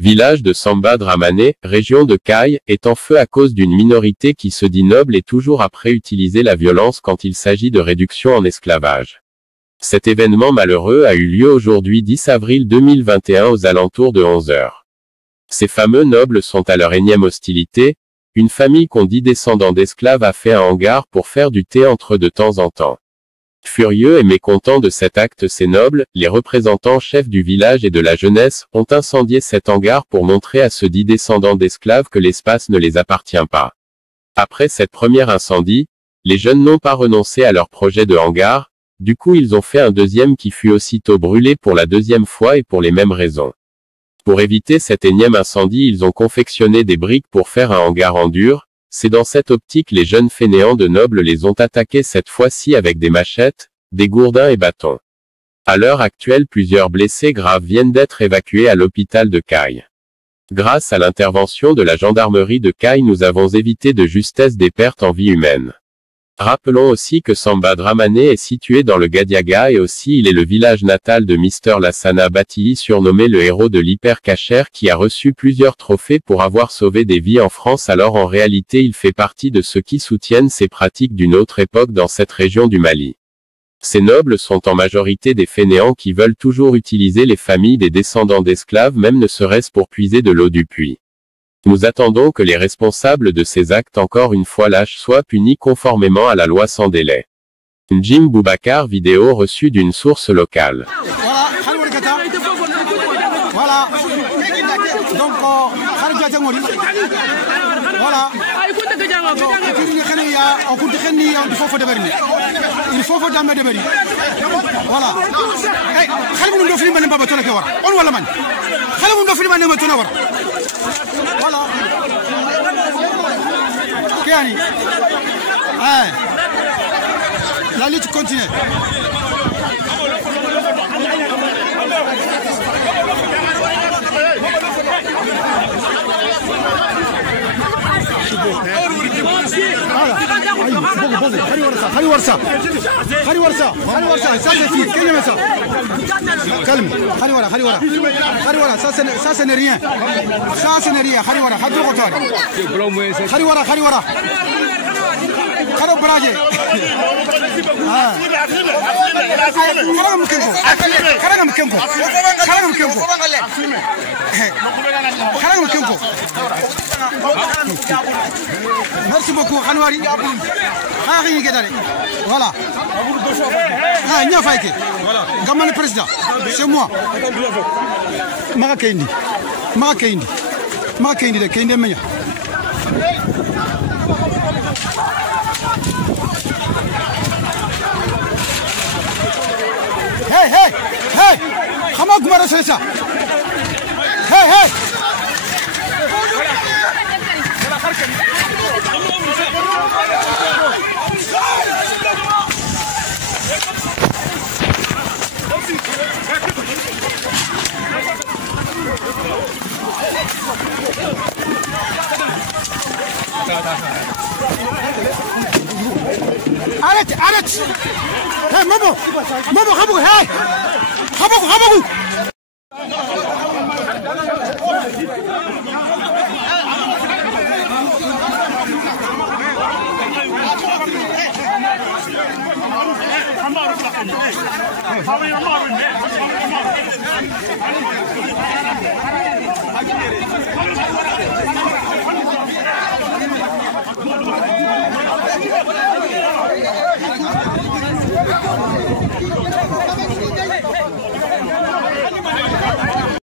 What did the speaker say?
village de Samba Dramane, région de Kayes, est en feu à cause d'une minorité qui se dit noble et toujours après utiliser la violence quand il s'agit de réduction en esclavage. Cet événement malheureux a eu lieu aujourd'hui 10 avril 2021 aux alentours de 11 heures. Ces fameux nobles sont à leur énième hostilité. Une famille qu'on dit descendants d'esclaves a fait un hangar pour faire du thé entre eux de temps en temps. Furieux et mécontents de cet acte, ces nobles, les représentants chefs du village et de la jeunesse, ont incendié cet hangar pour montrer à ceux dits descendants d'esclaves que l'espace ne les appartient pas. Après cette première incendie, les jeunes n'ont pas renoncé à leur projet de hangar, du coup ils ont fait un deuxième qui fut aussitôt brûlé pour la deuxième fois et pour les mêmes raisons. Pour éviter cet énième incendie, ils ont confectionné des briques pour faire un hangar en dur. C'est dans cette optique les jeunes fainéants de nobles les ont attaqués cette fois-ci avec des machettes, des gourdins et bâtons. À l'heure actuelle, plusieurs blessés graves viennent d'être évacués à l'hôpital de Kayes. Grâce à l'intervention de la gendarmerie de Kayes, nous avons évité de justesse des pertes en vie humaine. Rappelons aussi que Samba Dramane est situé dans le Gadiaga et aussi il est le village natal de Mr Lassana Batilly, surnommé le héros de l'hypercacher, qui a reçu plusieurs trophées pour avoir sauvé des vies en France. Alors en réalité il fait partie de ceux qui soutiennent ces pratiques d'une autre époque dans cette région du Mali. Ces nobles sont en majorité des fainéants qui veulent toujours utiliser les familles des descendants d'esclaves, même ne serait-ce pour puiser de l'eau du puits. Nous attendons que les responsables de ces actes encore une fois lâches soient punis conformément à la loi sans délai. Jim Boubacar, vidéo reçue d'une source locale. Voilà. Donc, voilà. Il faut voilà. Voilà. Kéani. La lutte continue. Calme. Ça ce n'est rien. Ça ce n'est rien. Merci beaucoup, Hanwari. Voilà. Gamal le président, c'est moi. Makakendi. De Kendi Meya. Hey! Comment vous m'avez ça? Hey! Arrête! Hey, Momo, hey! Habou! How are you?